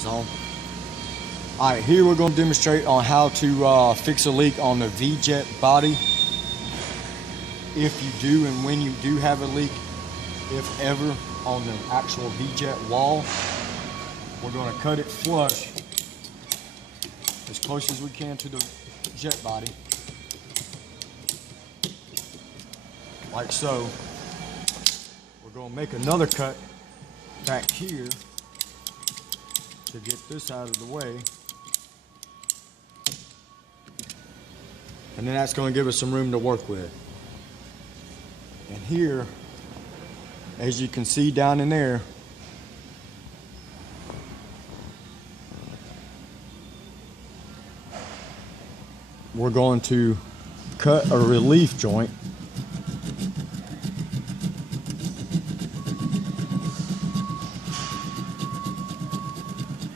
is on. Alright, here we're going to demonstrate on how to fix a leak on the V-jet body. If you do and when you do have a leak, if ever, on the actual V-jet wall, we're going to cut it flush as close as we can to the jet body, like so. We're going to make another cut back here to get this out of the way, and then that's going to give us some room to work with. And here, as you can see down in there, we're going to cut a relief joint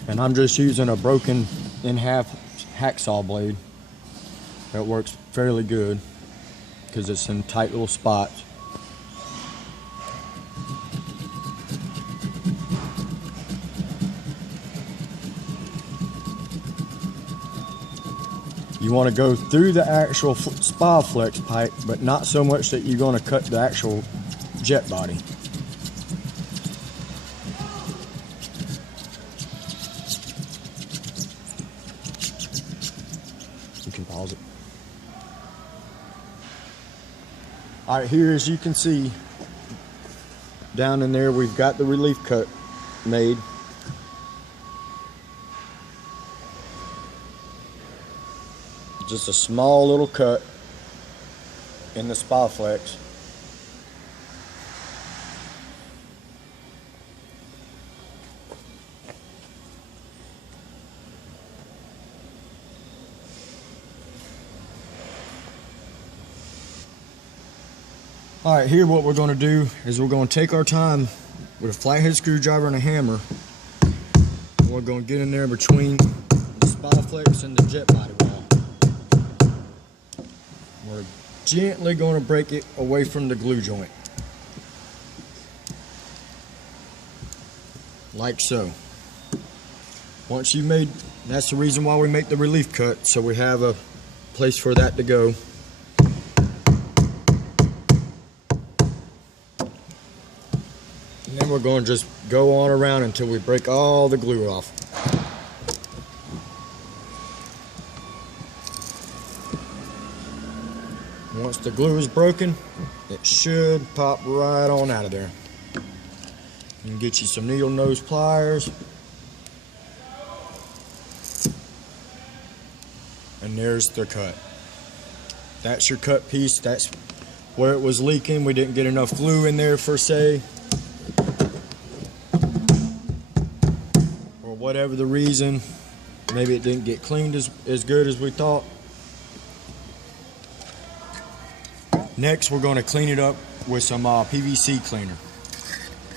and I'm just using a broken in half hacksaw blade. That works fairly good because it's in tight little spots. You want to go through the actual spa flex pipe, but not so much that you're going to cut the actual jet body. You can pause it. Alright, here as you can see, down in there we've got the relief cut made. Just a small little cut in the spa flex. Alright, here what we're going to do is we're going to take our time with a flathead screwdriver and a hammer. We're going to get in there between the spa flex and the jet body wall. We're gently going to break it away from the glue joint, like so. Once you made, that's the reason why we make the relief cut, so we have a place for that to go. And then we're going to just go on around until we break all the glue off. Once the glue is broken, it should pop right on out of there. You can get you some needle nose pliers. And there's the cut. That's your cut piece. That's where it was leaking. We didn't get enough glue in there per se, or whatever the reason. Maybe it didn't get cleaned as good as we thought. Next, we're going to clean it up with some PVC cleaner.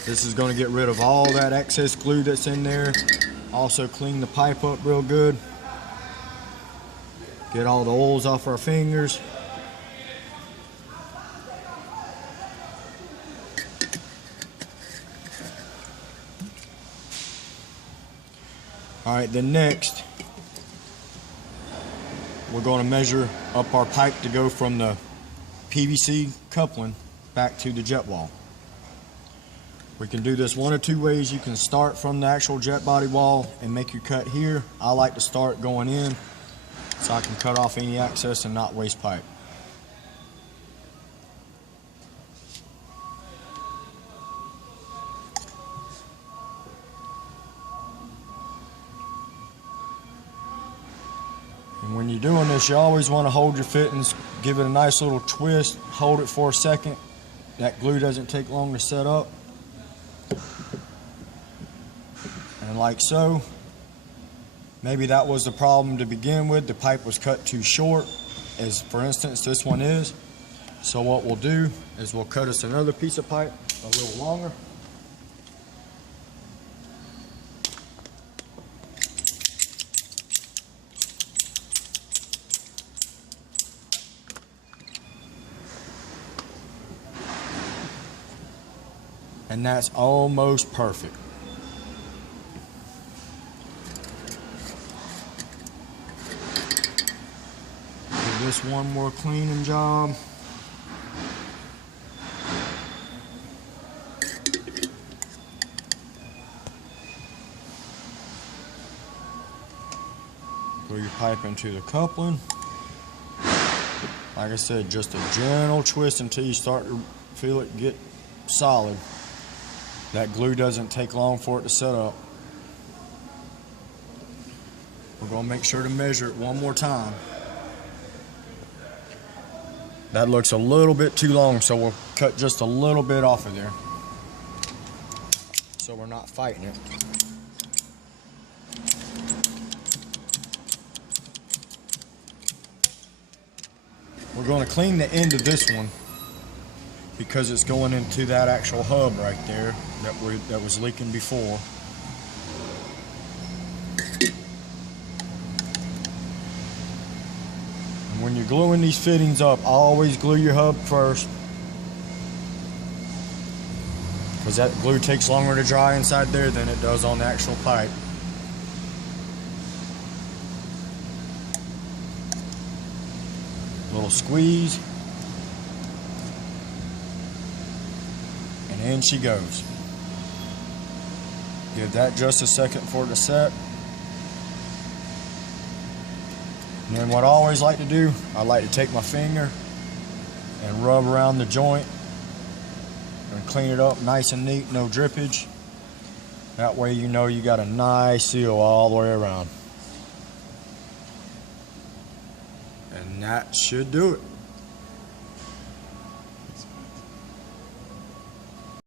This is going to get rid of all that excess glue that's in there. Also clean the pipe up real good. Get all the oils off our fingers. Alright, then next, we're going to measure up our pipe to go from the PVC coupling back to the jet wall. We can do this one or two ways. You can start from the actual jet body wall and make your cut here. I like to start going in so I can cut off any excess and not waste pipe. And when you're doing this, you always want to hold your fittings, give it a nice little twist, hold it for a second. That glue doesn't take long to set up. And like so. Maybe that was the problem to begin with. The pipe was cut too short, as for instance this one is. So what we'll do is we'll cut us another piece of pipe a little longer. and that's almost perfect. this one more cleaning job. Glue your pipe into the coupling. Like I said, just a gentle twist until you start to feel it get solid. That glue doesn't take long for it to set up. We're going to make sure to measure it one more time. That looks a little bit too long, so we'll cut just a little bit off of there, so we're not fighting it. We're going to clean the end of this one because it's going into that actual hub right there that was leaking before. And when you're gluing these fittings up, always glue your hub first, because that glue takes longer to dry inside there than it does on the actual pipe. Little squeeze, and in she goes. Give that just a second for it to set. And then what I always like to do, I like to take my finger and rub around the joint and clean it up nice and neat, no drippage. That way you know you got a nice seal all the way around. And that should do it.